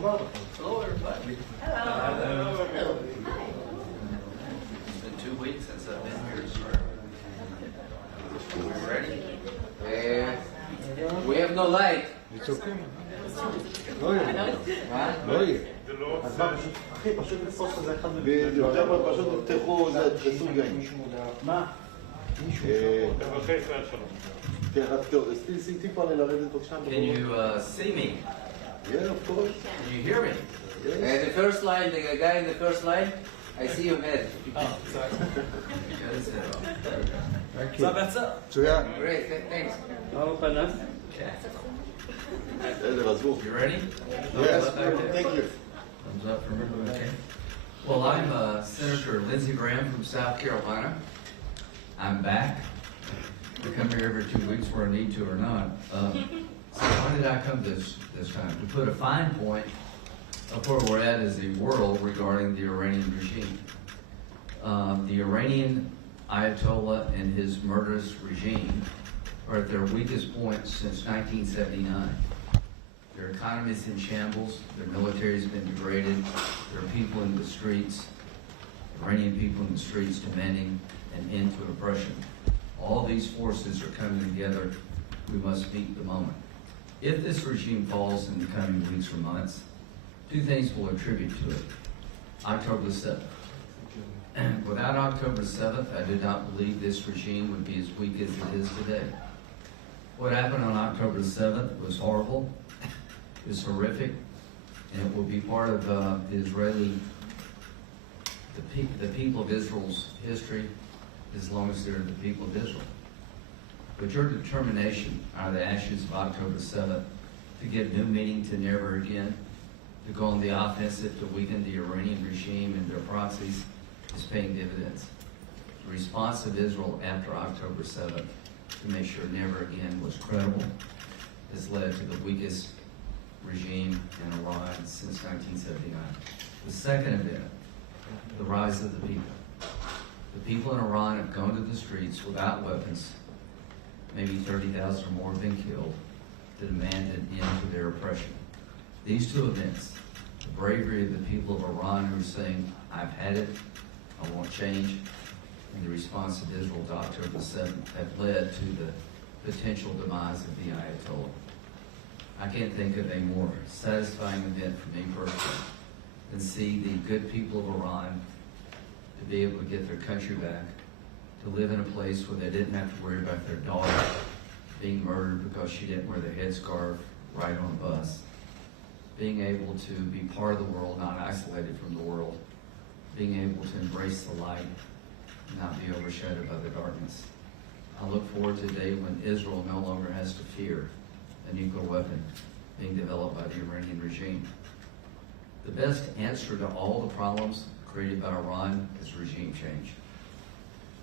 Hello, everybody. Hello. It's been 2 weeks since I've been here, sir. Are we ready? We have no light. It's okay. לא יהיה. לא יהיה. אז מה, פשוט לתפוס איזה אחד בדיוק, חבר'ה פשוט תפתחו, תעשו גאים. מה? כן, רק טוב, שים טיפה לרדת עוד שם. Can you see me? Yeah, of course. Can you hear me? The first line, the guy in the first line, I see your head. Thank So you. that's up. מצוין. Great, thanks. בסדר, עזבו. You ready? Yes, Thumbs up back there. thank you. Thumbs up from everyone, okay? Well, I'm Senator Lindsey Graham from South Carolina. I'm back. I come here every 2 weeks where I need to or not. So why did I come this time? To put a fine point of where we're at as a world regarding the Iranian regime. The Iranian Ayatollah and his murderous regime are at their weakest point since 1979. Their economy is in shambles, their military has been degraded, there are people in the streets, Iranian people in the streets demanding an end to oppression. All these forces are coming together. We must meet the moment. If this regime falls in the coming weeks or months, 2 things will attribute to it. October the 7th. Without October 7th, I do not believe this regime would be as weak as it is today. What happened on October 7th was horrible, it was horrific, and it will be part of the people of Israel's history as long as they're the people of Israel. But your determination out of the ashes of October 7th to give new meaning to never again, to go on the offensive to weaken the Iranian regime and their proxies is paying dividends. The response of Israel after October 7th to make sure never again was credible has led to the weakest regime in Iran since 1979. The second event, the rise of the people. The people in Iran have gone to the streets without weapons. Maybe 30,000 or more have been killed to demand an end to their oppression. These 2 events, the bravery of the people of Iran who are saying, I've had it, I won't change, and the response of Israel to October 7th have led to the potential demise of the Ayatollah. I can't think of a more satisfying event for me personally than see the good people of Iran to be able to get their country back, to live in a place where they didn't have to worry about their daughter being murdered because she didn't wear the headscarf right on a bus, being able to be part of the world, not isolated from the world, being able to embrace the light and not be overshadowed by the darkness. I look forward to the day when Israel no longer has to fear a nuclear weapon being developed by the Iranian regime. The best answer to all the problems created by Iran is regime change.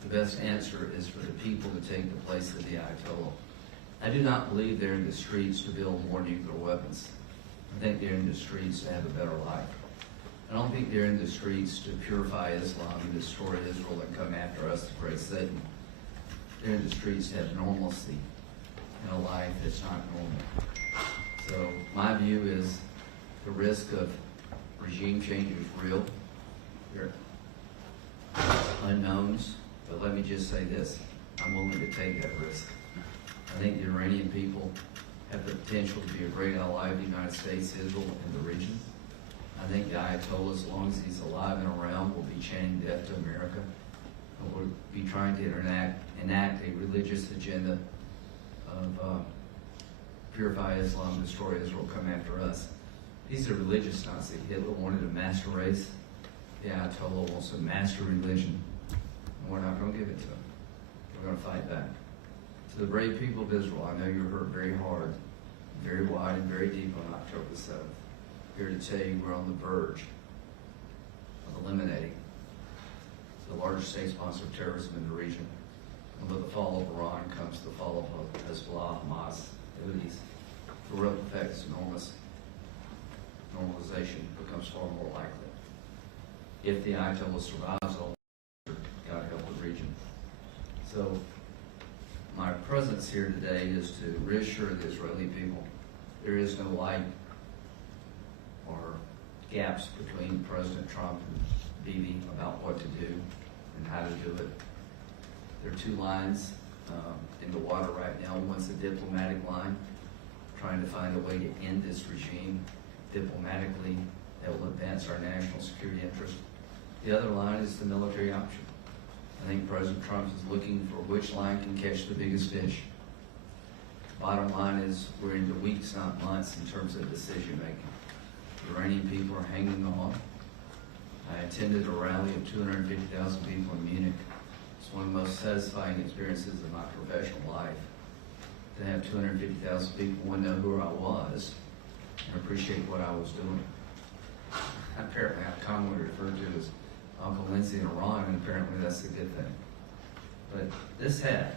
The best answer is for the people to take the place of the Ayatollah. I do not believe they're in the streets to build more nuclear weapons. I think they're in the streets to have a better life. I don't think they're in the streets to purify Islam and destroy Israel and come after us to praise Satan. They're in the streets to have normalcy in a life that's not normal. So my view is the risk of regime change is real. There are unknowns, but let me just say this. I'm willing to take that risk. I think the Iranian people have the potential to be a great ally of the United States, Israel, and the region. I think the Ayatollah, as long as he's alive and around, will be chanting death to America and will be trying to enact a religious agenda of purify Islam, destroy Israel, come after us. He's a religious Nazi. Hitler wanted a master race. The Ayatollah wants a master religion. And we're not going to give it to him. We're going to fight back. To the brave people of Israel, I know you're hurt very hard, very wide, and very deep on October 7th. Here to tell you we're on the verge of eliminating the largest state-sponsor of terrorism in the region. And with the fall of Iran comes the fall of Hezbollah, Hamas, the Houthis. The real effect is enormous. Normalization becomes far more likely. If the Ayatollah survives, God help the region. So my presence here today is to reassure the Israeli people there is no light or gaps between President Trump and Bibi about what to do and how to do it. There are two lines in the water right now. One's a diplomatic line, trying to find a way to end this regime diplomatically that will advance our national security interest. The other line is the military option. I think President Trump is looking for which line can catch the biggest fish. Bottom line is we're into weeks, not months, in terms of decision making. The Iranian people are hanging on. I attended a rally of 250,000 people in Munich. It's one of the most satisfying experiences of my professional life. To have 250,000 people want to know who I was and appreciate what I was doing. Apparently, I'm commonly referred to as Uncle Lindsey in Iran, and apparently that's a good thing. But this hat,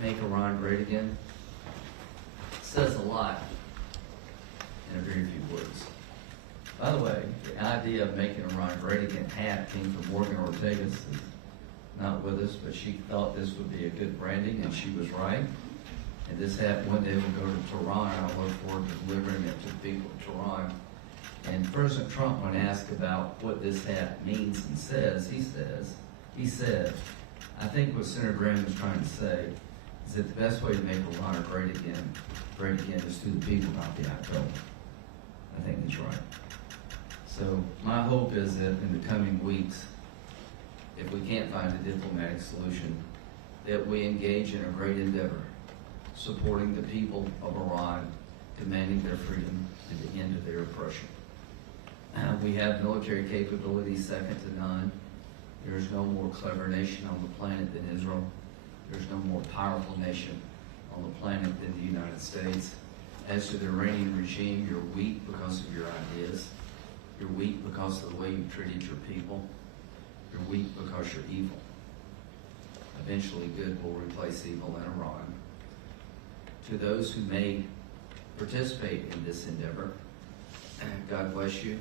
"Make Iran Great Again," says a lot in a very few words. By the way, the idea of making Iran great again hat came from Morgan Ortegas, who's not with us, but she thought this would be a good branding, and she was right. And this hat one day will go to Tehran, and I look forward to delivering it to the people of Tehran. And President Trump, when asked about what this hat means and says, he said, I think what Senator Graham is trying to say is that the best way to make Iran great again is through the people, not the Ayatollah. I think he's right. So my hope is that in the coming weeks, if we can't find a diplomatic solution, that we engage in a great endeavor, supporting the people of Iran, demanding their freedom and the end of their oppression. We have military capabilities second to none. There is no more clever nation on the planet than Israel. There's no more powerful nation on the planet than the United States. As to the Iranian regime, you're weak because of your ideas. You're weak because of the way you treated your people. You're weak because you're evil. Eventually, good will replace evil in Iran. To those who may participate in this endeavor, God bless you.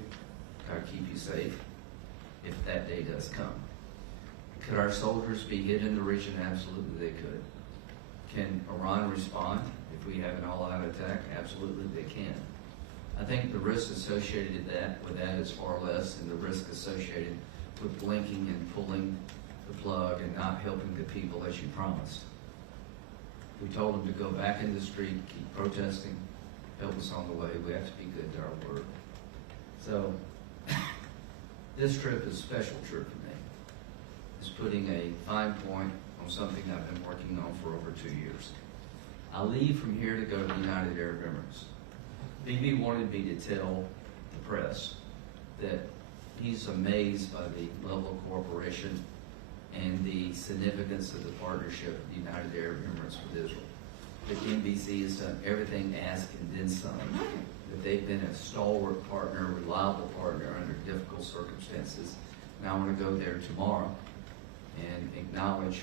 God keep you safe, if that day does come. Could our soldiers be hit in the region? Absolutely they could. Can Iran respond if we have an all-out attack? Absolutely they can. I think the risk associated with that is far less than the risk associated with blinking and pulling the plug and not helping the people as you promised. We told them to go back in the street, keep protesting, help us on the way. We have to be good to our word. So this trip is a special trip for me. It's putting a fine point on something I've been working on for over 2 years. I leave from here to go to the United Arab Emirates. Bibi wanted me to tell the press that he's amazed by the level of cooperation and the significance of the partnership of the United Arab Emirates with Israel. That NBC has done everything asked and then some. That they've been a stalwart partner, a reliable partner under difficult circumstances. And I want to go there tomorrow and acknowledge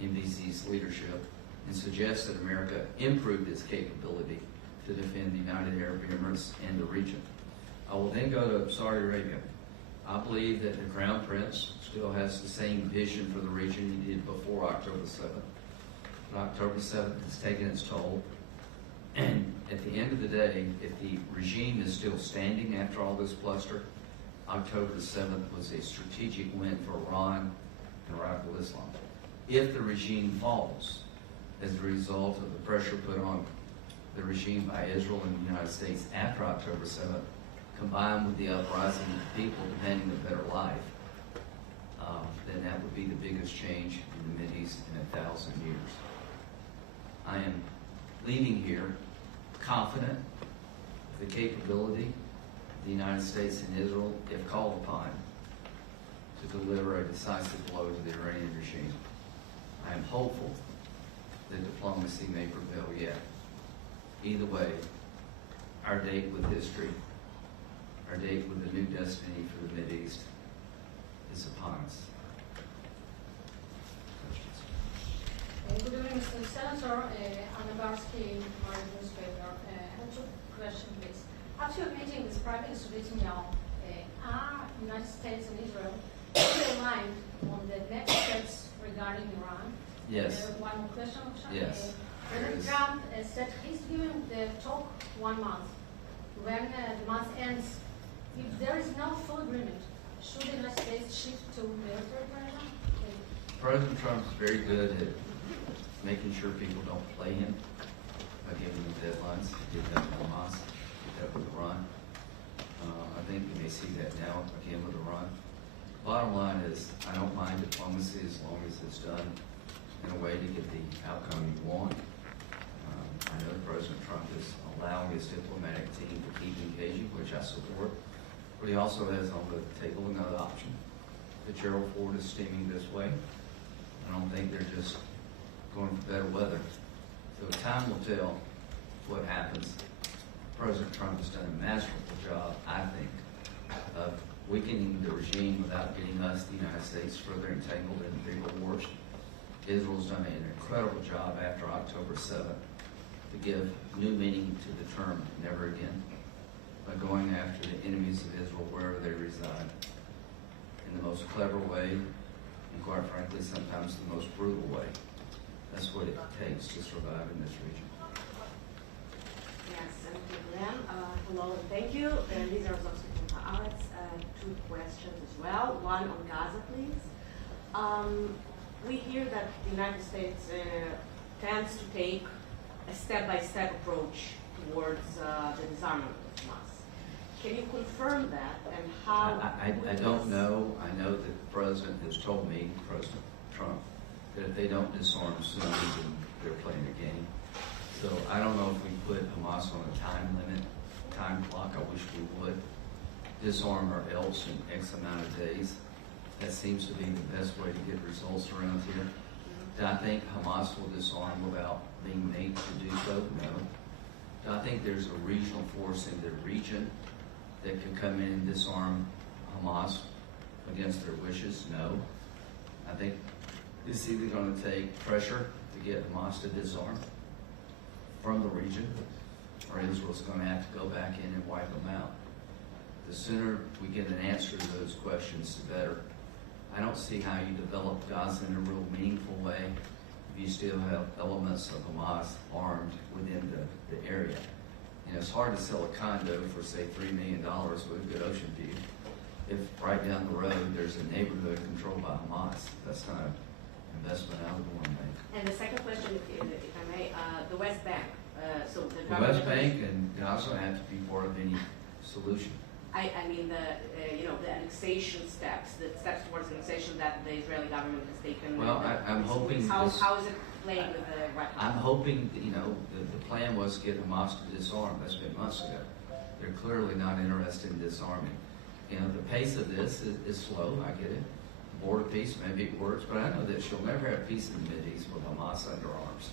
NBC's leadership and suggest that America improved its capability to defend the United Arab Emirates and the region. I will then go to Saudi Arabia. I believe that the Crown Prince still has the same vision for the region he did before October 7th. But October 7th has taken its toll. And at the end of the day, if the regime is still standing after all this bluster, October 7th was a strategic win for Iran and radical Islam. If the regime falls as a result of the pressure put on the regime by Israel and the United States after October 7th, combined with the uprising of the people demanding a better life, then that would be the biggest change in the Mideast in 1,000 years. I am leaving here confident of the capability of the United States and Israel, if called upon, to deliver a decisive blow to the Iranian regime. I am hopeful that diplomacy may prevail yet. Either way, our date with history, our date with a new destiny for the Mideast is upon us. Good evening, Mr. Senator. Anna Barsky, my newspaper. I have two questions, please. After your meeting with Prime Minister Netanyahu, are United States and Israel fully aligned on the next steps regarding Iran? Yes. One more question. Yes. President Trump said he's giving the talk 1 month. When the month ends, And if there is no full agreement, should the United States shift to military pressure? President Trump is very good at making sure people don't play him by giving them deadlines. He did that with Hamas, he did that with Iran. I think we may see that now again with Iran. Bottom line is, I don't mind diplomacy as long as it's done in a way to get the outcome you want. I know President Trump is allowing his diplomatic team to keep engaging, which I support, but he also has on the table another option. That Gerald Ford is steaming this way. I don't think they're just going for better weather. So time will tell what happens. President Trump has done a masterful job, I think, of weakening the regime without getting us, the United States, further entangled in bigger wars. Israel's done an incredible job after October 7th to give new meaning to the term never again by going after the enemies of Israel wherever they reside in the most clever way and, quite frankly, sometimes the most brutal way. That's what it takes to survive in this region. Yes, Senator Graham, hello and thank you. These are subsequent outlets. Two questions as well. One on Gaza, please. We hear that the United States tends to take a step-by-step approach towards the disarmament of Hamas. Can you confirm that and how? I don't know. I know that the president has told me, President Trump, that if they don't disarm soon, then they're playing a game. So I don't know if we put Hamas on a time limit, time clock. I wish we would. Disarm or else in X amount of days. That seems to be the best way to get results around here. Do I think Hamas will disarm without being made to do so? No. Do I think there's a regional force in the region that can come in and disarm Hamas against their wishes? No. I think it's either going to take pressure to get Hamas to disarm from the region, or Israel's going to have to go back in and wipe them out. The sooner we get an answer to those questions, the better. I don't see how you develop Gaza in a real meaningful way if you still have elements of Hamas armed within the area. You know, it's hard to sell a condo for, say, $3 million with a good ocean view if right down the road there's a neighborhood controlled by Hamas. That's not an investment I would want to make. And the second question, if I may, the West Bank. So The West Bank and Gaza have to be part of any solution. I mean the annexation steps, the steps towards annexation that the Israeli government has taken. Well, I'm hoping how is it playing with the White House? I'm hoping, the plan was to get Hamas to disarm. That's been months ago. They're clearly not interested in disarming. The pace of this is slow. I get it. Border peace, maybe it works, but I know that you'll never have peace in the Mideast with Hamas under arms.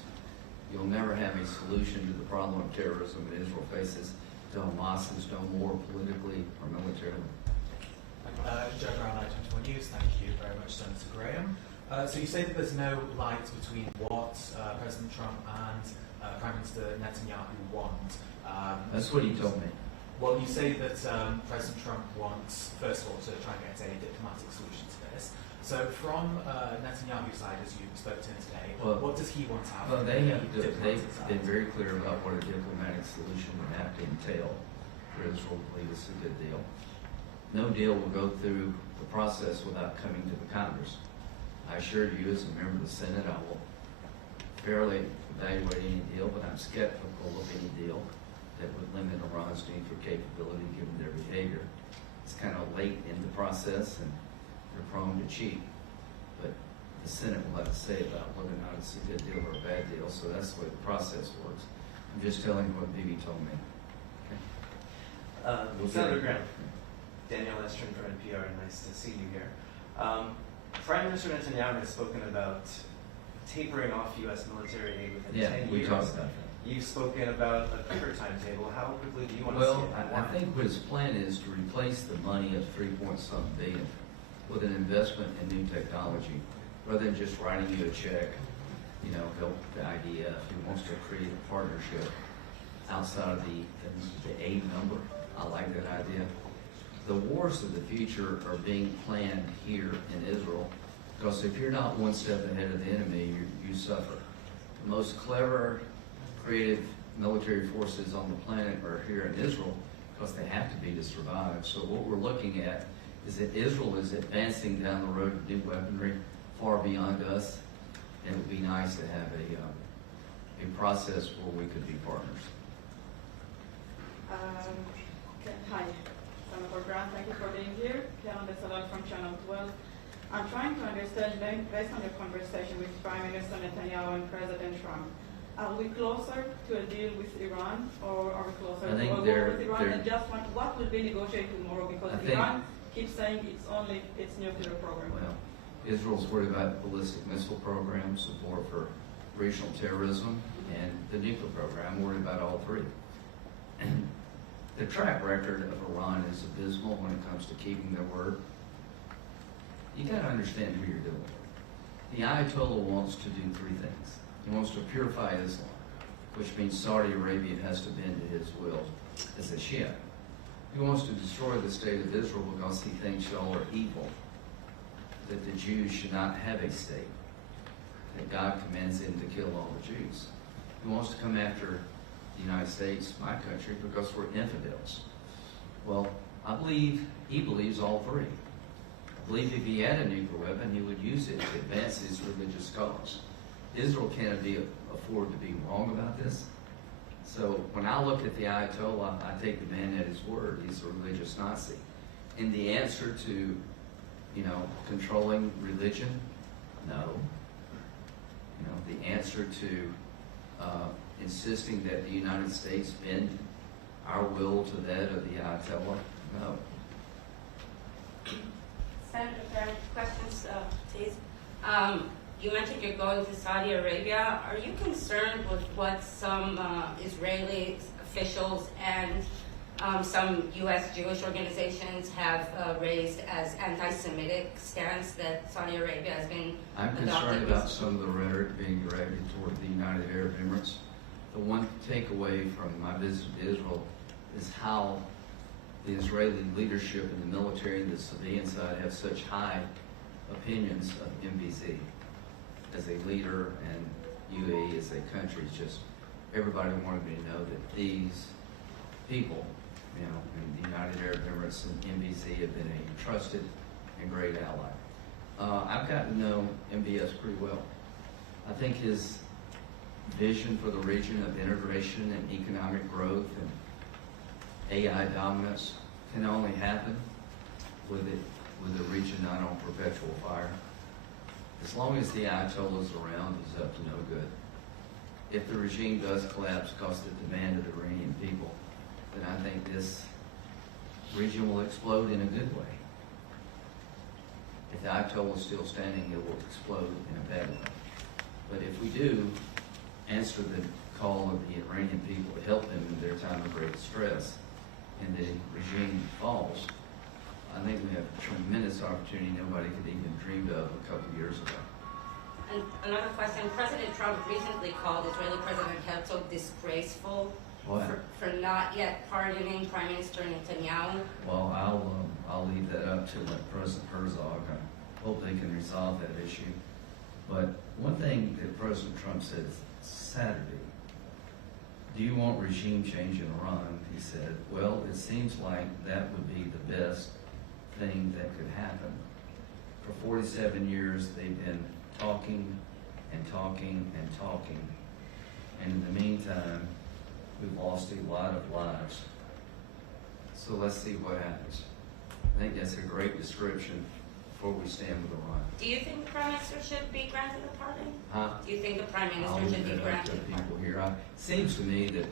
You'll never have a solution to the problem of terrorism that Israel faces till Hamas is no more politically or militarily. Joe Brown, I-24 News. Thank you very much, Senator Graham. So you say that there's no light between what President Trump and Prime Minister Netanyahu want. That's what he told me. Well, you say that President Trump wants, first of all, to try and get a diplomatic solution to this. So from Netanyahu's side, as you spoke to him today, what does he want out Well, of they've diplomatic been side? very clear about what a diplomatic solution would have to entail for Israel to believe it's a good deal. No deal will go through the process without coming to the Congress. I assure you, as a member of the Senate, I will fairly evaluate any deal, but I'm skeptical of any deal that would limit Iran's need for capability given their behavior. It's kind of late in the process and they're prone to cheat. But the Senate will have to say about whether or not it's a good deal or a bad deal, so that's the way the process works. I'm just telling you what Bibi told me. Okay. Senator Graham, Daniel Estrin for NPR, nice to see you here. Prime Minister Netanyahu has spoken about tapering off U.S. military aid within 10 years. We talked about that. You've spoken about a quicker timetable. How quickly do you want to Well, see it? I think what his plan is to replace the money of $3.something billion with an investment in new technology, rather than just writing you a check, help the IDF. He wants to create a partnership outside of the aid number. I like that idea. The wars of the future are being planned here in Israel, because if you're not one step ahead of the enemy, you suffer. The most clever, creative military forces on the planet are here in Israel, because they have to be to survive. So what we're looking at is that Israel is advancing down the road of new weaponry far beyond us, and it would be nice to have a process where we could be partners. Hi, Senator Grant, thank you for being here. Karen Bessalal from Channel 12. I'm trying to understand, based on your conversation with Prime Minister Netanyahu and President Trump, are we closer to a deal with Iran, or are we closer to a war with Iran? And just what will be negotiated tomorrow? Because Iran keeps saying its nuclear program. Well, Israel's worried about the ballistic missile program, support for regional terrorism, and the nuclear program. I'm worried about all three. And the track record of Iran is abysmal when it comes to keeping their word. You got to understand who you're dealing with. The Ayatollah wants to do three things. He wants to purify Islam, which means Saudi Arabia has to bend to his will as a Shia. He wants to destroy the state of Israel because he thinks y'all are evil, that the Jews should not have a state, that God commands him to kill all the Jews. He wants to come after the United States, my country, because we're infidels. Well, I believe he believes all three. I believe if he had a nuclear weapon, he would use it to advance his religious cause. Israel can't afford to be wrong about this. So when I look at the Ayatollah, I take the man at his word. He's a religious Nazi. And the answer to, controlling religion, no. The answer to insisting that the United States bend our will to that of the Ayatollah, no. Senator Graham, questions, please. You mentioned you're going to Saudi Arabia. Are you concerned with what some Israeli officials and some U.S. Jewish organizations have raised as anti-Semitic stance that Saudi Arabia has been I'm concerned about some of the rhetoric being directed toward the United Arab Emirates. The one takeaway from my visit to Israel is how the Israeli leadership and the military and the civilian side have such high opinions of MBZ as a leader and UAE as a country. It's just everybody wanted me to know that these people, in the United Arab Emirates and MBZ have been a trusted and great ally. I've gotten to know MBS pretty well. I think his vision for the region of integration and economic growth and AI dominance can only happen with the region not on perpetual fire. As long as the Ayatollah is around, he's up to no good. If the regime does collapse because of the demand of the Iranian people, then I think this region will explode in a good way. If the Ayatollah is still standing, it will explode in a bad way. But if we do answer the call of the Iranian people to help them in their time of great stress, and the regime falls, I think we have a tremendous opportunity nobody could even dreamed of a couple of years ago. And another question. President Trump recently called Israeli President Herzog disgraceful for not yet pardoning Prime Minister Netanyahu. Well, I'll leave that up to President Herzog. I hope they can resolve that issue. But one thing that President Trump said Saturday, do you want regime change in Iran? He said, well, it seems like that would be the best thing that could happen. For 47 years, they've been talking and talking and talking. And in the meantime, we've lost a lot of lives. So let's see what happens. I think that's a great description for where we stand with Iran. Do you think the Prime Minister should be granted a pardon? Huh? Do you think the Prime I'll Minister should leave be that up to granted a people pardon? here. It seems to me that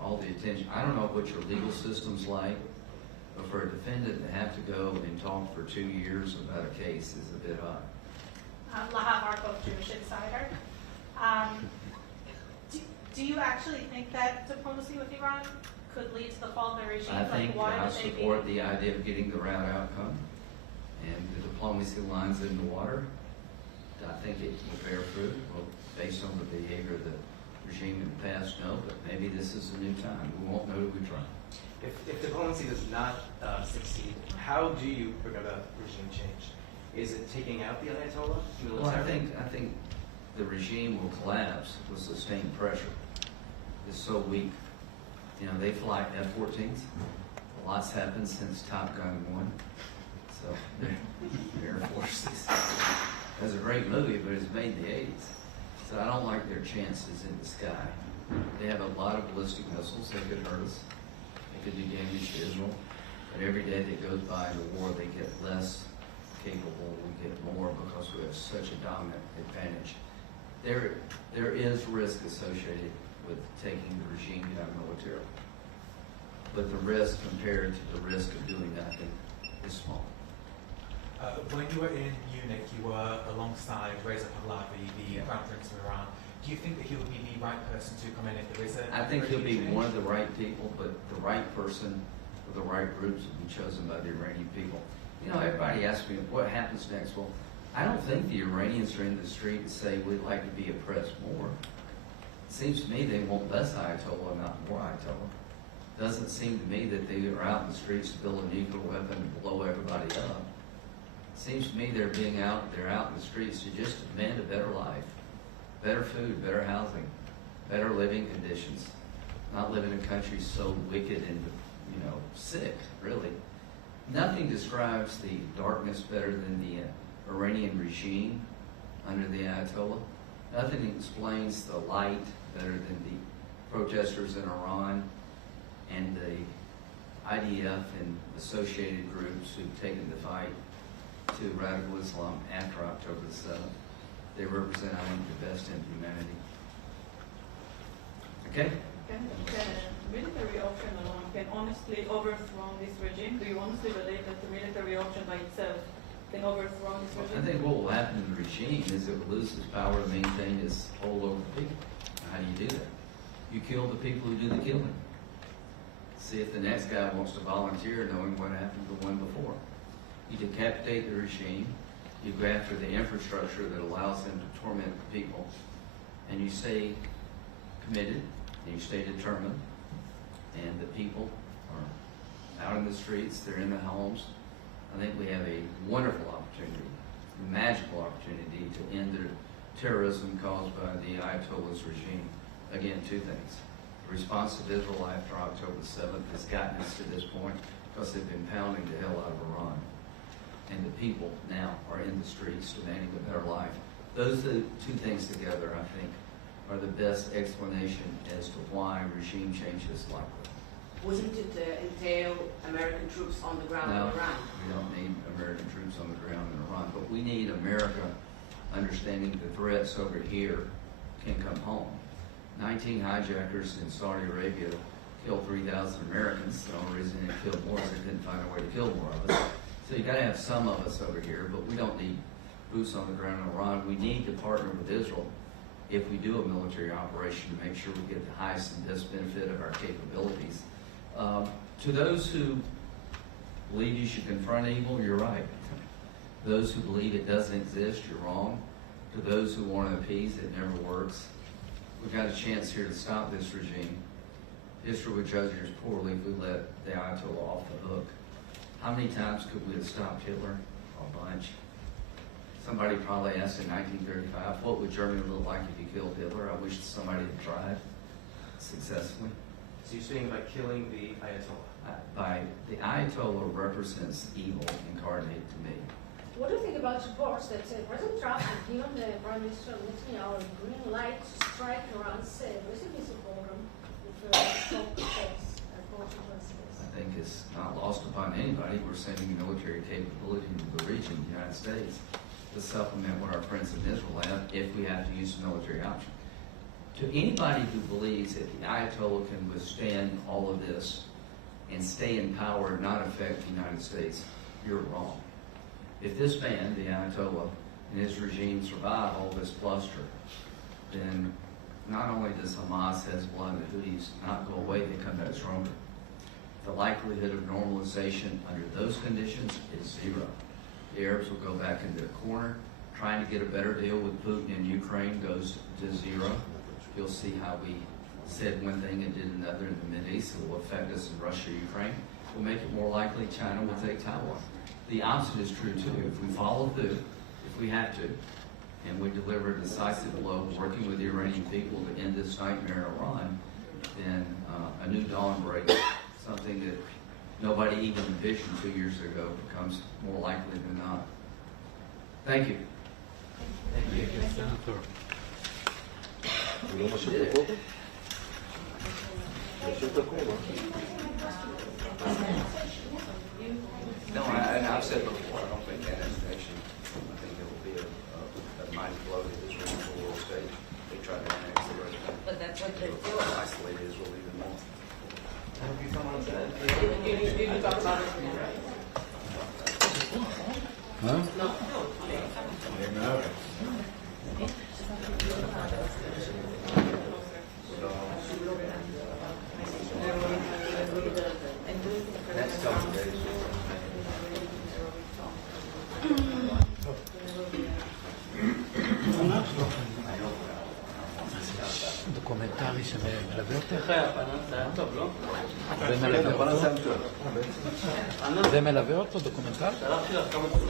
all the attention, I don't know what your legal system's like, but for a defendant to have to go and talk for 2 years about a case is a bit odd. Laha Markov, Jewish Insider. Do you actually think that diplomacy with Iran could lead to the fall of the regime? I think why I would they support the idea of getting the right outcome, and the diplomacy lines in the water. I think it will bear fruit. Well, based on the behavior of the regime in the past, no, but maybe this is a new time. We won't know till we try. If diplomacy does not succeed, how do you bring about regime change? Is it taking out the Ayatollah militarily? Well, I think the regime will collapse with sustained pressure. It's so weak. You know, they fly F-14s. A lot's happened since Top Gun 1. So, the Air Force is a great movie, but it's made in the 80s. So I don't like their chances in the sky. They have a lot of ballistic missiles that could hurt us. They could do damage to Israel. But every day that goes by in the war, they get less capable. We get more because we have such a dominant advantage. There is risk associated with taking the regime down militarily. But the risk compared to the risk of doing nothing is small. When you were in Munich, you were alongside Reza Pahlavi, the Crown Prince of Iran. Do you think that he would be the right person to come in if there is a... I think he'll be one of the right people, but the right person or the right groups will be chosen by the Iranian people. You know, everybody asks me, what happens next? Well, I don't think the Iranians are in the street and say, we'd like to be oppressed more. It seems to me they want less Ayatollah, not more Ayatollah. Doesn't seem to me that they are out in the streets to build a nuclear weapon and blow everybody up. Seems to me they're out in the streets to just demand a better life, better food, better housing, better living conditions. Not living in a country so wicked and, you know, sick, really. Nothing describes the darkness better than the Iranian regime under the Ayatollah. Nothing explains the light better than the protesters in Iran and the IDF and associated groups who've taken the fight to radical Islam after October the 7th. They represent, I think, the best in humanity. Okay? Can military option alone can honestly overthrow this regime? Do you honestly believe that the military option by itself can overthrow this regime? I think what will happen in the regime is it will lose its power to maintain its hold over the people. How do you do that? You kill the people who do the killing. See if the next guy wants to volunteer, knowing what happened to the one before. You decapitate the regime, you go after the infrastructure that allows them to torment the people, and you stay committed, and you stay determined, and the people are out in the streets, they're in the homes. I think we have a wonderful opportunity, a magical opportunity to end the terrorism caused by the Ayatollah's regime. Again, two things. The response of Israel after October 7th has gotten us to this point because they've been pounding the hell out of Iran. And the people now are in the streets demanding a better life. Those two things together, I think, are the best explanation as to why regime change is likely. Wouldn't it entail American troops on the ground No, in Iran? we don't need American troops on the ground in Iran, but we need America understanding the threats over here can come home. 19 hijackers in Saudi Arabia killed 3,000 Americans. The only reason they killed more is they couldn't find a way to kill more of us. So you got to have some of us over here, but we don't need boots on the ground in Iran. We need to partner with Israel if we do a military operation to make sure we get the highest and best benefit of our capabilities. To those who believe you should confront evil, you're right. Those who believe it doesn't exist, you're wrong. To those who want to appease, it never works. We've got a chance here to stop this regime. History would judge us poorly if we let the Ayatollah off the hook. How many times could we have stopped Hitler? A bunch. Somebody probably asked in 1935, what would Germany look like if you killed Hitler? I wish somebody had tried successfully. So you're saying by killing the Ayatollah? The Ayatollah represents evil incarnate to me. What do you think about reports that President Trump has given the Prime Minister Netanyahu a green light to strike Iran's residency program with I think it's not lost upon anybody. We're sending military capability into the region, the United States, to supplement what our friends in Israel have if we have to use a military option. To anybody who believes that the Ayatollah can withstand all of this and stay in power and not affect the United States, you're wrong. If this man, the Ayatollah, and his regime survive all this bluster, then not only does Hamas, Hezbollah, and the Houthis not go away, they come back stronger. The likelihood of normalization under those conditions is zero. The Arabs will go back into the corner. Trying to get a better deal with Putin in Ukraine goes to zero. You'll see how we said one thing and did another in the Mideast. It will affect us in Russia, Ukraine. We'll make it more likely China will take Taiwan. The opposite is true too. If we follow through, if we have to, and we deliver a decisive blow working with the Iranian people to end this nightmare in Iran, then a new dawn breaks. Something that nobody even envisioned 2 years ago becomes more likely than not. Thank you. Thank you. הוא לא משאיר את הכובע? משאיר את הכובע. No, I've said before, I don't think that annexation, I think it will be a mighty blow to Israel on the world stage. They try to annex the rest of But that's what they're it. doing. Isolate Israel even more. I hope you come on set. You talk about it, right? No. That's tough, guys. דוקומנטרי שמלווה אותך? איך היה פנן? זה היה טוב, לא? זה מלווה אותו? זה מלווה אותו, דוקומנטרי? שלחתי לך כמה דברים.